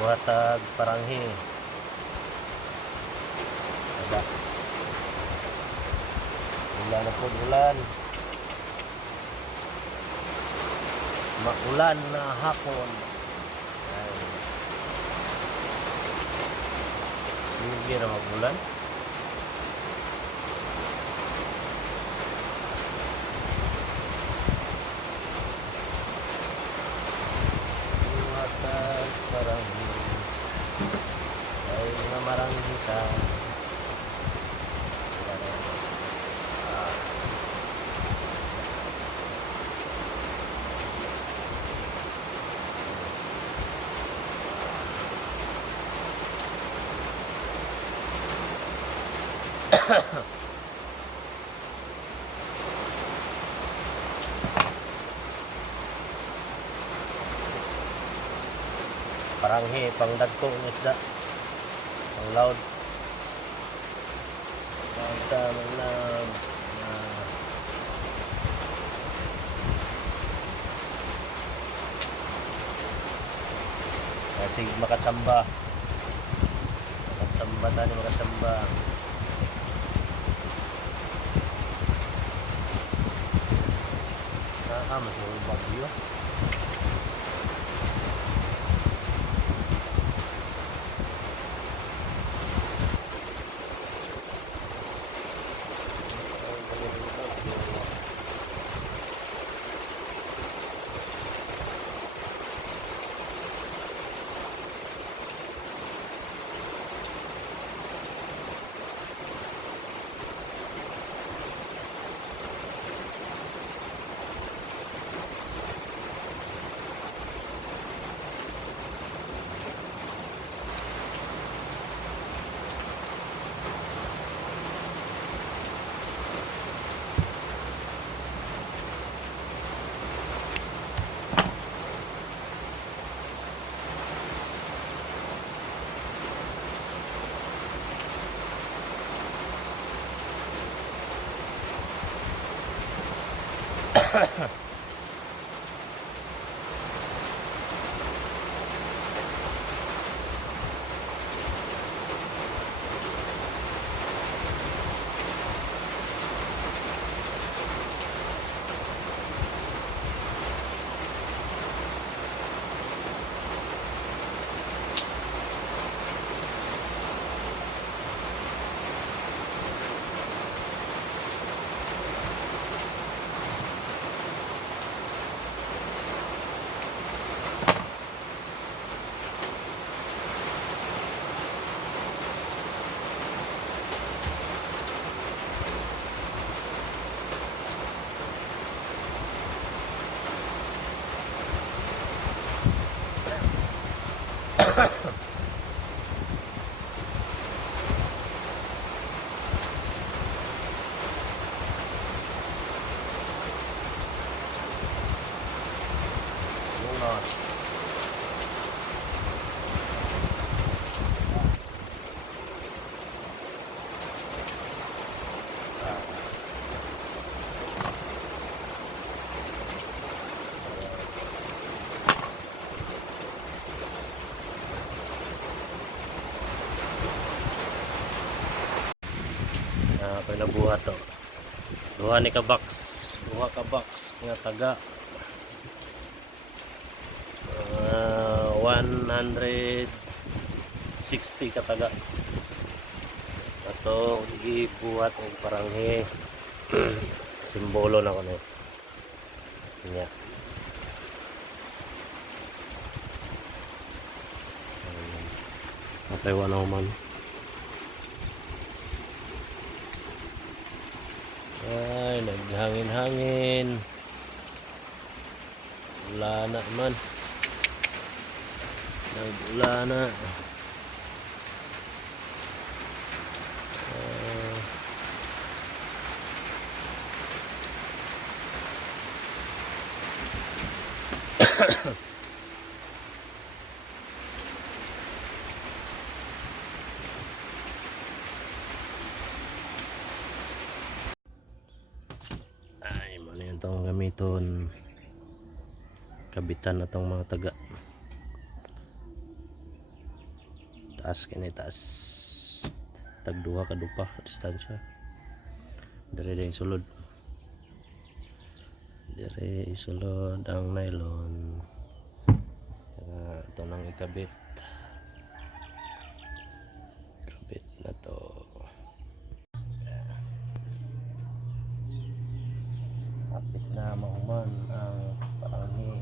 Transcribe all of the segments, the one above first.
buhatag paranghi. Ada. Ulan na po, ulan. Maulan na hapon. Ay. Sige na magulan. Buhatag paranghi. Ay mga maranghita. Paranghi, pang dagko ng isda. Pang loud. Basta na kasi makatsamba. Makatsamba tani, makatsamba. Masih bagyo. Lunos. Ako nabuhat to. Duha ni ka box. Duha ka box nga taga 160 kataga. Ato ibuhat og paranghi. Simbolo na ko na. Nya. Matay wa na man. Ay, naghangin-hangin. Wala na man. Wala na. Ay, ano yan itong gamiton. Kabitan na itong mga taga. taas kini taas tagduha ka dupa distansya dire din sulod dire isulod ang nylon ito nang ikabit na to kapit na mahuman ang paranghi.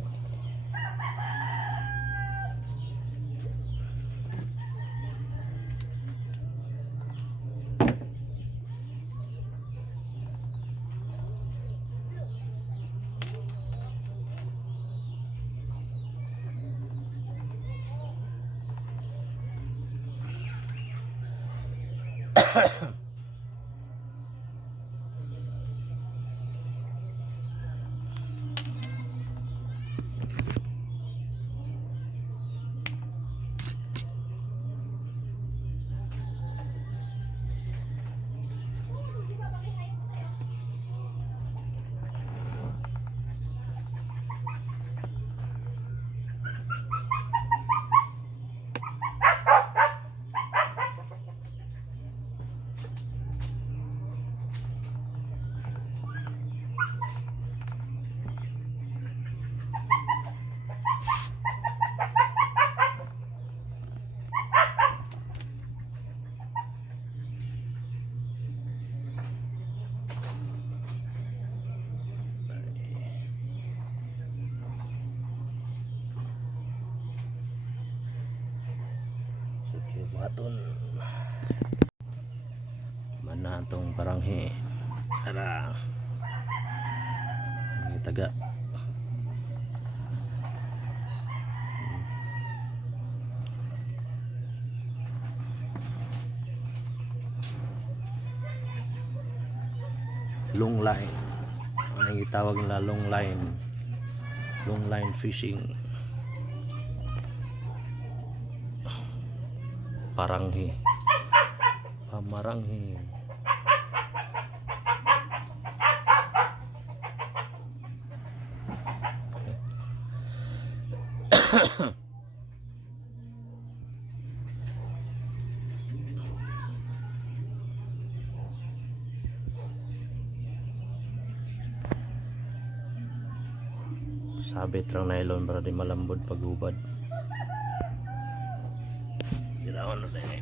Baton mana tong paranghi ara ini taga long line ang itawag nila long line fishing paranghi pamaranghi sabit rang nylon para di malambot paghubad. Giraon na tayo.